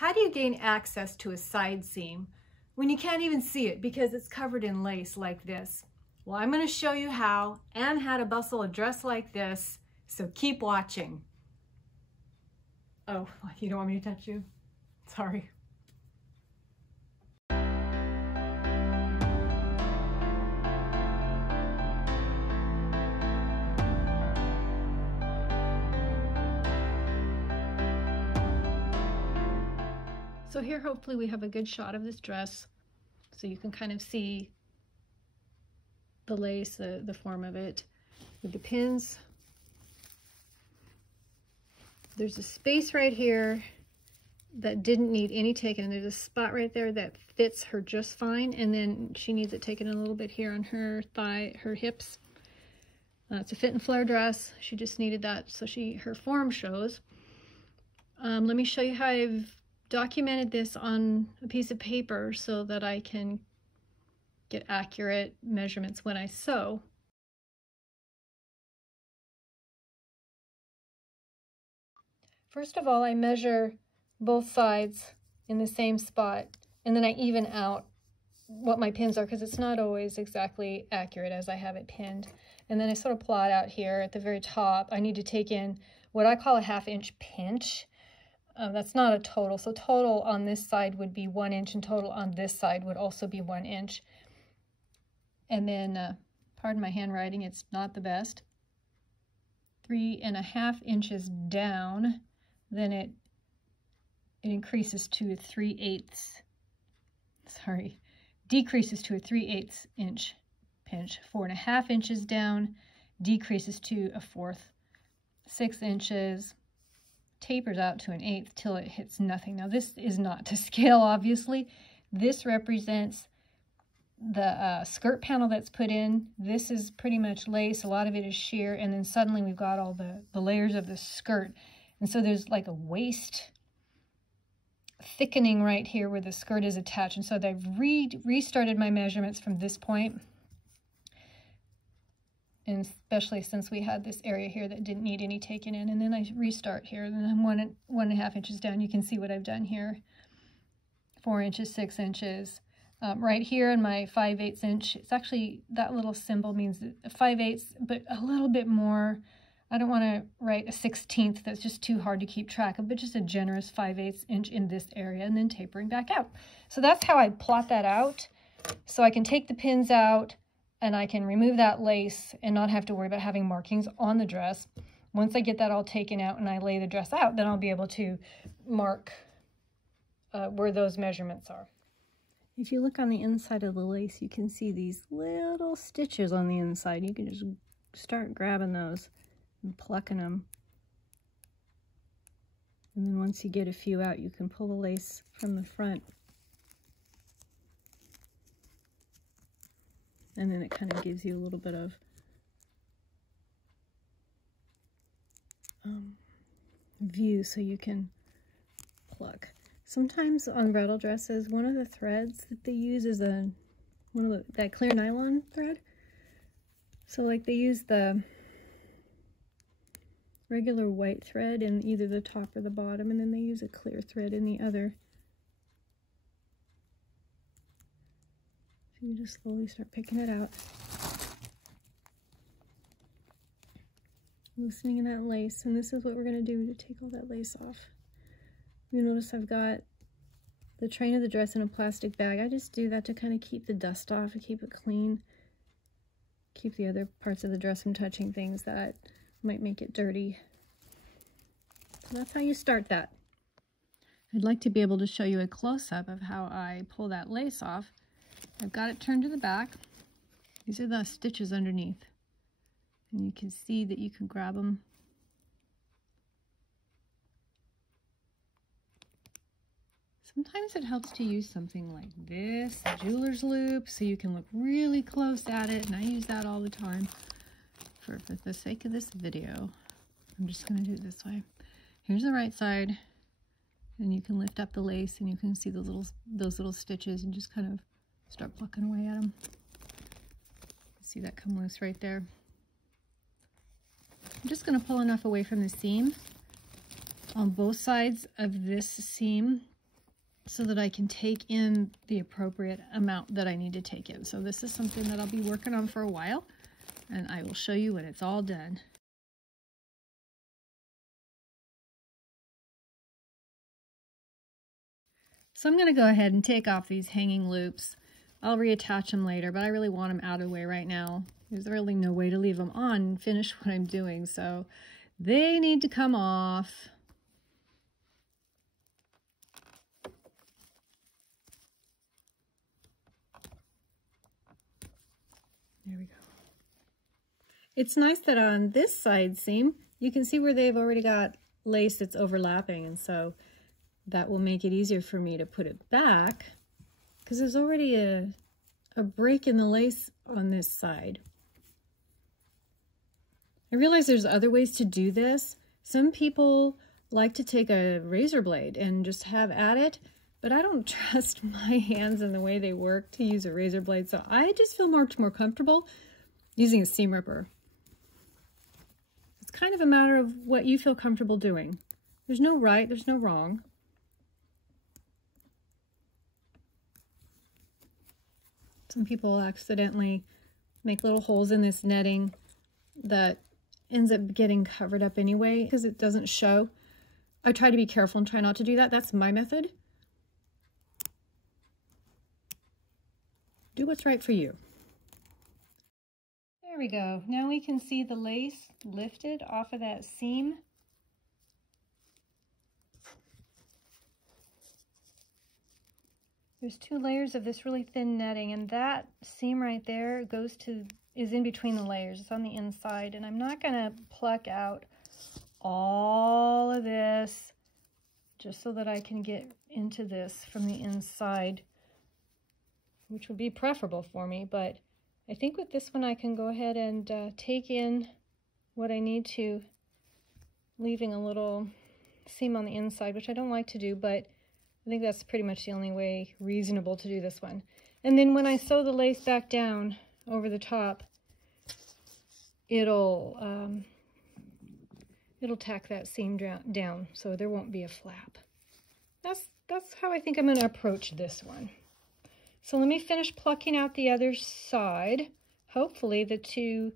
How do you gain access to a side seam when you can't even see it because it's covered in lace like this? Well, I'm going to show you how and how to bustle a dress like this, so keep watching. Oh, you don't want me to touch you? Sorry. So here, hopefully we have a good shot of this dress, so you can kind of see the lace, the form of it. With the pins, there's a space right here that didn't need any taken, and there's a spot right there that fits her just fine, and then she needs it taken a little bit here on her thigh, her hips. It's a fit and flare dress. She just needed that so her form shows. Let me show you how I've documented this on a piece of paper so that I can get accurate measurements when I sew. First of all, I measure both sides in the same spot, and then I even out what my pins are because it's not always exactly accurate as I have it pinned. And then I sort of plot out here at the very top. I need to take in what I call a 1/2 inch pinch. That's not a total. So total on this side would be 1 inch, and total on this side would also be 1 inch. And then, pardon my handwriting, it's not the best. 3.5 inches down, then it increases to a 3/8. Decreases to a 3/8 inch pinch. 4.5 inches down, decreases to a 1/4. 6 inches, tapers out to an 1/8 till it hits nothing. Now this is not to scale, obviously. This represents the skirt panel that's put in. This is pretty much lace. A lot of it is sheer, and then suddenly we've got all the layers of the skirt. And so there's like a waist thickening right here where the skirt is attached. And so I've restarted my measurements from this point. And especially since we had this area here that didn't need any taken in. And then I restart here, and then I'm 1.5 inches down. You can see what I've done here. 4 inches, 6 inches. Right here in my 5/8 inch, it's actually, that little symbol means 5/8, but a little bit more. I don't want to write a 1/16, that's just too hard to keep track of, but just a generous 5/8 inch in this area, and then tapering back out. So that's how I plot that out. So I can take the pins out, and I can remove that lace and not have to worry about having markings on the dress. Once I get that all taken out and I lay the dress out, then I'll be able to mark where those measurements are. If you look on the inside of the lace, you can see these little stitches on the inside. You can just start grabbing those and plucking them. And then once you get a few out, you can pull the lace from the front. And then it kind of gives you a little bit of view so you can pluck. Sometimes on bridal dresses, one of the threads that they use is that clear nylon thread. So like they use the regular white thread in either the top or the bottom, and then they use a clear thread in the other. So you just slowly start picking it out. Loosening in that lace, and this is what we're going to do to take all that lace off. You notice I've got the train of the dress in a plastic bag. I just do that to kind of keep the dust off and keep it clean. Keep the other parts of the dress from touching things that might make it dirty. So that's how you start that. I'd like to be able to show you a close-up of how I pull that lace off. I've got it turned to the back. These are the stitches underneath. And you can see that you can grab them. Sometimes it helps to use something like this, a jeweler's loop, so you can look really close at it, and I use that all the time. For the sake of this video, I'm just going to do it this way. Here's the right side, and you can lift up the lace, and you can see those little stitches, and just kind of start plucking away at them. See that come loose right there. I'm just going to pull enough away from the seam on both sides of this seam so that I can take in the appropriate amount that I need to take in. So this is something that I'll be working on for a while, and I will show you when it's all done. So I'm going to go ahead and take off these hanging loops. I'll reattach them later, but I really want them out of the way right now. There's really no way to leave them on and finish what I'm doing, so they need to come off. There we go. It's nice that on this side seam, you can see where they've already got lace that's overlapping, and so that will make it easier for me to put it back because there's already a break in the lace on this side. I realize there's other ways to do this. Some people like to take a razor blade and just have at it, but I don't trust my hands and the way they work to use a razor blade, so I just feel much more comfortable using a seam ripper. It's kind of a matter of what you feel comfortable doing. There's no right, there's no wrong. Some people accidentally make little holes in this netting that ends up getting covered up anyway because it doesn't show. I try to be careful and try not to do that. That's my method. Do what's right for you. There we go. Now we can see the lace lifted off of that seam. There's 2 layers of this really thin netting, and that seam right there is in between the layers. It's on the inside, and I'm not going to pluck out all of this just so that I can get into this from the inside, which would be preferable for me, but I think with this one I can go ahead and take in what I need to, leaving a little seam on the inside, which I don't like to do, but I think that's pretty much the only way reasonable to do this one. And then when I sew the lace back down over the top, it'll tack that seam down, so there won't be a flap. That's how I think I'm going to approach this one. So let me finish plucking out the other side. Hopefully the 2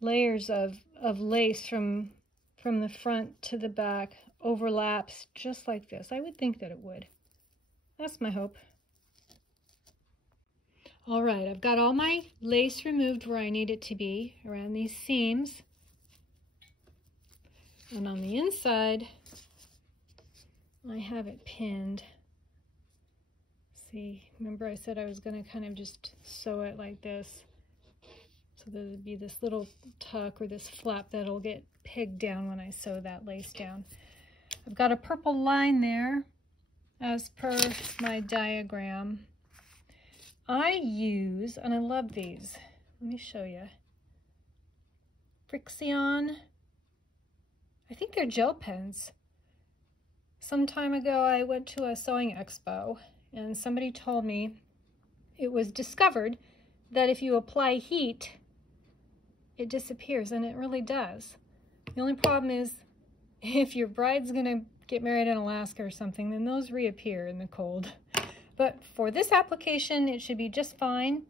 layers of lace from the front to the back overlaps just like this. I would think that it would. That's my hope. All right, I've got all my lace removed where I need it to be, around these seams. And on the inside, I have it pinned. See, remember I said I was going to kind of just sew it like this. So there would be this little tuck or this flap that'll get pegged down when I sew that lace down. I've got a purple line there as per my diagram. I use, and I love these, let me show you, Frixion. I think they're gel pens. Some time ago I went to a sewing expo and somebody told me it was discovered that if you apply heat, it disappears, and it really does. The only problem is if your bride's gonna get married in Alaska or something, then those reappear in the cold. But for this application, it should be just fine.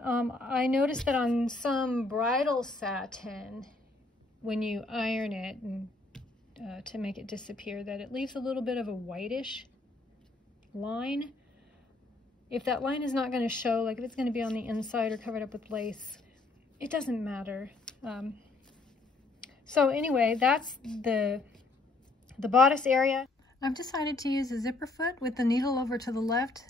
I noticed that on some bridal satin, when you iron it and to make it disappear, that it leaves a little bit of a whitish line. If that line is not going to show, like if it's going to be on the inside or covered up with lace, it doesn't matter. So anyway, that's the bodice area. I've decided to use a zipper foot with the needle over to the left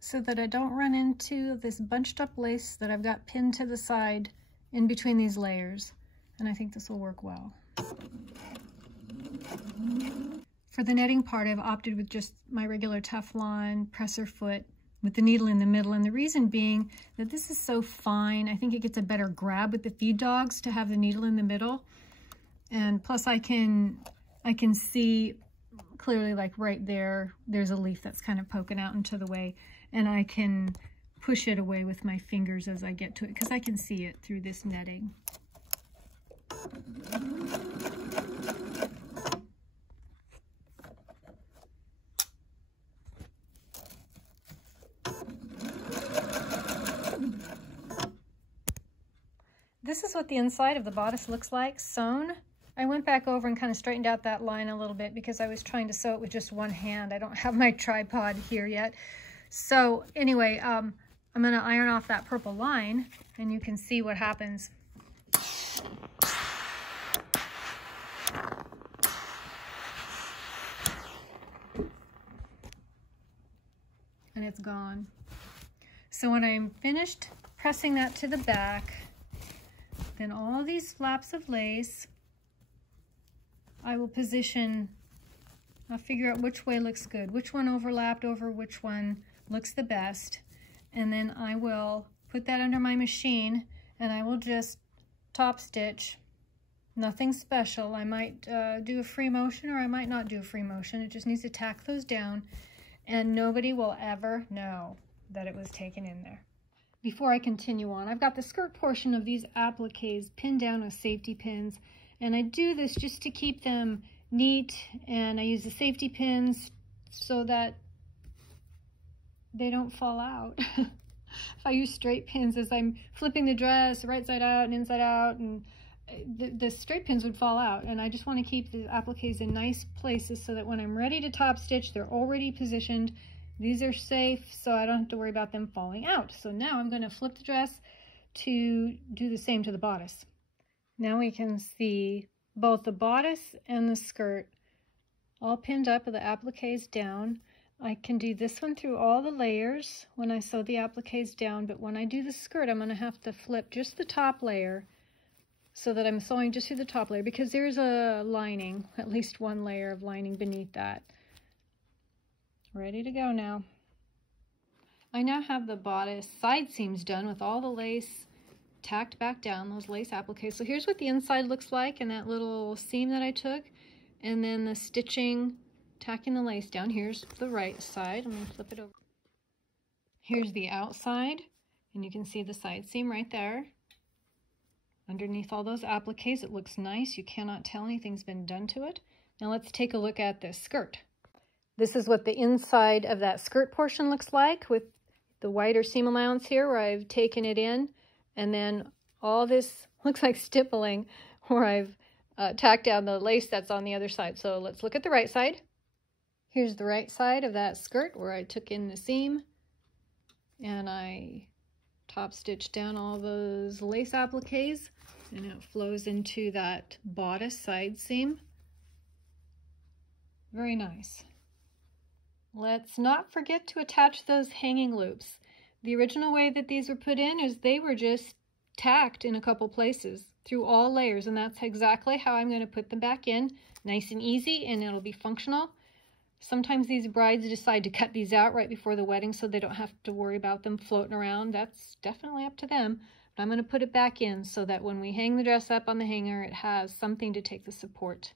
so that I don't run into this bunched up lace that I've got pinned to the side in between these layers. And I think this will work well. For the netting part, I've opted with just my regular Teflon presser foot with the needle in the middle, and the reason being that this is so fine, I think it gets a better grab with the feed dogs to have the needle in the middle. And plus I can see clearly, like right there, there's a leaf that's kind of poking out into the way, and I can push it away with my fingers as I get to it because I can see it through this netting. This is what the inside of the bodice looks like sewn. I went back over and kind of straightened out that line a little bit because I was trying to sew it with just one hand. I don't have my tripod here yet. So anyway, I'm going to iron off that purple line and you can see what happens. And it's gone. So when I'm finished pressing that to the back, then all these flaps of lace, I will position, I'll figure out which way looks good, which one overlapped over which one looks the best, and then I will put that under my machine and I will just top stitch. Nothing special. I might do a free motion or I might not do a free motion. It just needs to tack those down and nobody will ever know that it was taken in there. Before I continue on, I've got the skirt portion of these appliques pinned down with safety pins, and I do this just to keep them neat, and I use the safety pins so that they don't fall out. If I use straight pins as I'm flipping the dress right side out and inside out, and the straight pins would fall out, and I just want to keep the appliques in nice places so that when I'm ready to top stitch, they're already positioned. These are safe, so I don't have to worry about them falling out. So now I'm going to flip the dress to do the same to the bodice. Now we can see both the bodice and the skirt all pinned up with the appliques down. I can do this one through all the layers when I sew the appliques down, but when I do the skirt, I'm going to have to flip just the top layer so that I'm sewing just through the top layer because there's a lining, at least one layer of lining beneath that. Ready to go now. I now have the bodice side seams done with all the lace tacked back down, those lace appliques. So here's what the inside looks like and that little seam that I took, and then the stitching, tacking the lace down. Here's the right side. I'm going to flip it over. Here's the outside, and you can see the side seam right there. Underneath all those appliques, it looks nice. You cannot tell anything's been done to it. Now let's take a look at this skirt. This is what the inside of that skirt portion looks like with the wider seam allowance here where I've taken it in. And then all this looks like stippling where I've tacked down the lace that's on the other side. So let's look at the right side. Here's the right side of that skirt where I took in the seam and I top stitched down all those lace appliques and it flows into that bodice side seam. Very nice. Let's not forget to attach those hanging loops. The original way that these were put in is they were just tacked in a couple places through all layers, and that's exactly how I'm going to put them back in. Nice and easy, and it'll be functional. Sometimes these brides decide to cut these out right before the wedding so they don't have to worry about them floating around. That's definitely up to them. But I'm going to put it back in so that when we hang the dress up on the hanger, it has something to take the support.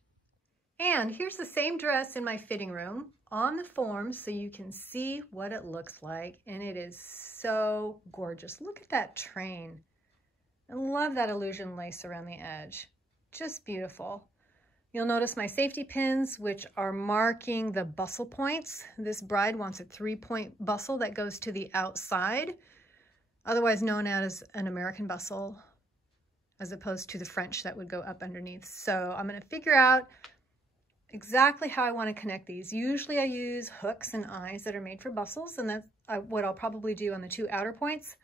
And here's the same dress in my fitting room on the form so you can see what it looks like, and it is so gorgeous. Look at that train. I love that illusion lace around the edge. Just beautiful. You'll notice my safety pins, which are marking the bustle points. This bride wants a 3-point bustle that goes to the outside, otherwise known as an American bustle, as opposed to the French that would go up underneath. So I'm going to figure out exactly how I want to connect these. Usually I use hooks and eyes that are made for bustles, and that's what I'll probably do on the 2 outer points.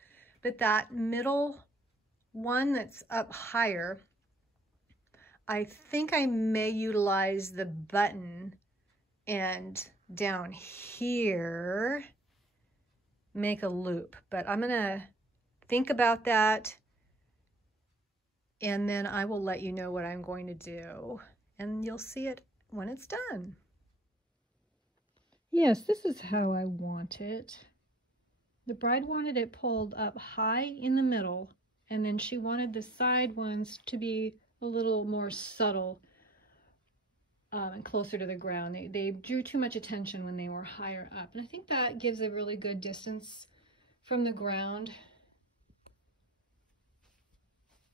But that middle one that's up higher, I think I may utilize the button and down here make a loop. But I'm going to think about that, and then I will let you know what I'm going to do, and you'll see it when it's done. Yes, this is how I want it. The bride wanted it pulled up high in the middle, and then she wanted the side ones to be a little more subtle and closer to the ground. They drew too much attention when they were higher up, and I think that gives a really good distance from the ground.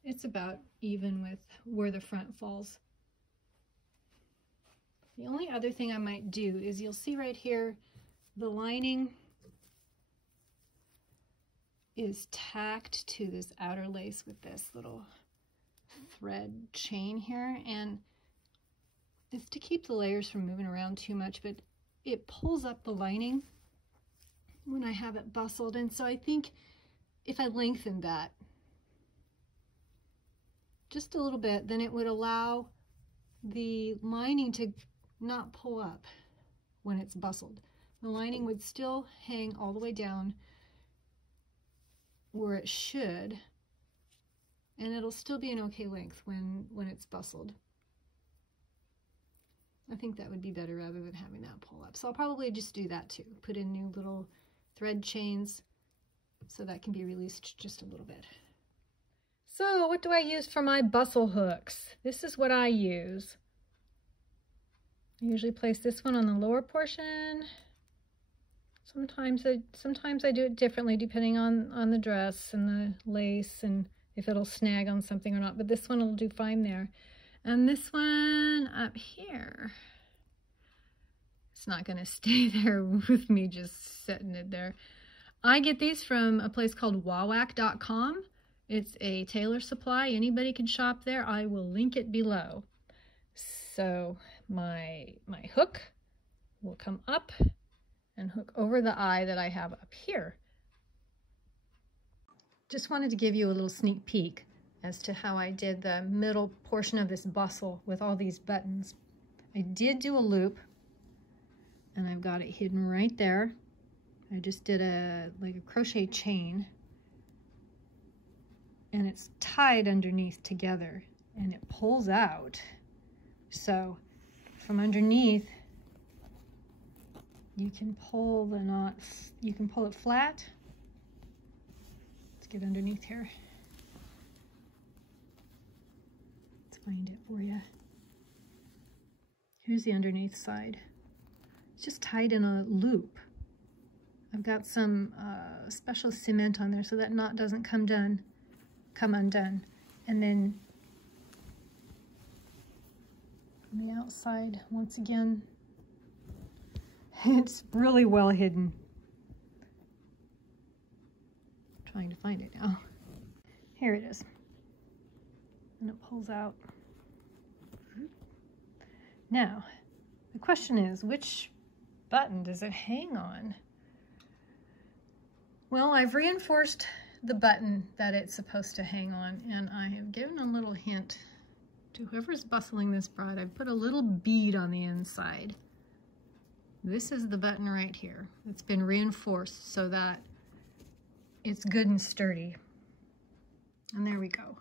It's about even with where the front falls. The only other thing I might do is you'll see right here the lining is tacked to this outer lace with this little thread chain here, and it's to keep the layers from moving around too much, but it pulls up the lining when I have it bustled. And so I think if I lengthen that just a little bit, then it would allow the lining to not pull up when it's bustled. The lining would still hang all the way down where it should, and it'll still be an okay length when it's bustled. I think that would be better rather than having that pull up. So I'll probably just do that too. Put in new little thread chains so that can be released just a little bit. So what do I use for my bustle hooks? This is what I use. I usually place this one on the lower portion. Sometimes I do it differently depending on the dress and the lace and if it'll snag on something or not, but this one will do fine there. And this one up here, it's not going to stay there with me just setting it there. I get these from a place called wawac.com. It's a tailor supply. Anybody can shop there. I will link it below. So my hook will come up and hook over the eye that I have up here. Just wanted to give you a little sneak peek as to how I did the middle portion of this bustle with all these buttons. I did do a loop, and I've got it hidden right there. I just did like a crochet chain, and it's tied underneath together, and it pulls out. So from underneath, you can pull the knot, you can pull it flat. Let's get underneath here. Let's find it for you. Here's the underneath side. It's just tied in a loop. I've got some special cement on there so that knot doesn't come undone. And then on the outside, once again, it's really well hidden. I'm trying to find it now. Here it is. And it pulls out. Now, the question is, which button does it hang on? Well, I've reinforced the button that it's supposed to hang on, and I have given a little hint to whoever's bustling this bride. I've put a little bead on the inside. This is the button right here. It's been reinforced so that it's good and sturdy. And there we go.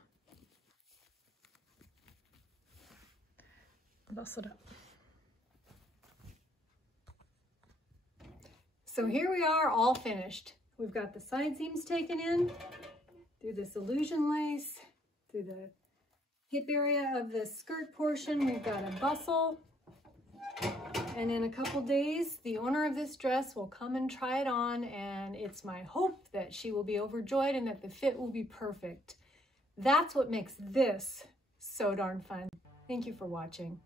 Bustle it up. So here we are, all finished. We've got the side seams taken in through this illusion lace, through the hip area of the skirt portion. We've got a bustle. And in a couple days, the owner of this dress will come and try it on, and it's my hope that she will be overjoyed and that the fit will be perfect. That's what makes this so darn fun. Thank you for watching.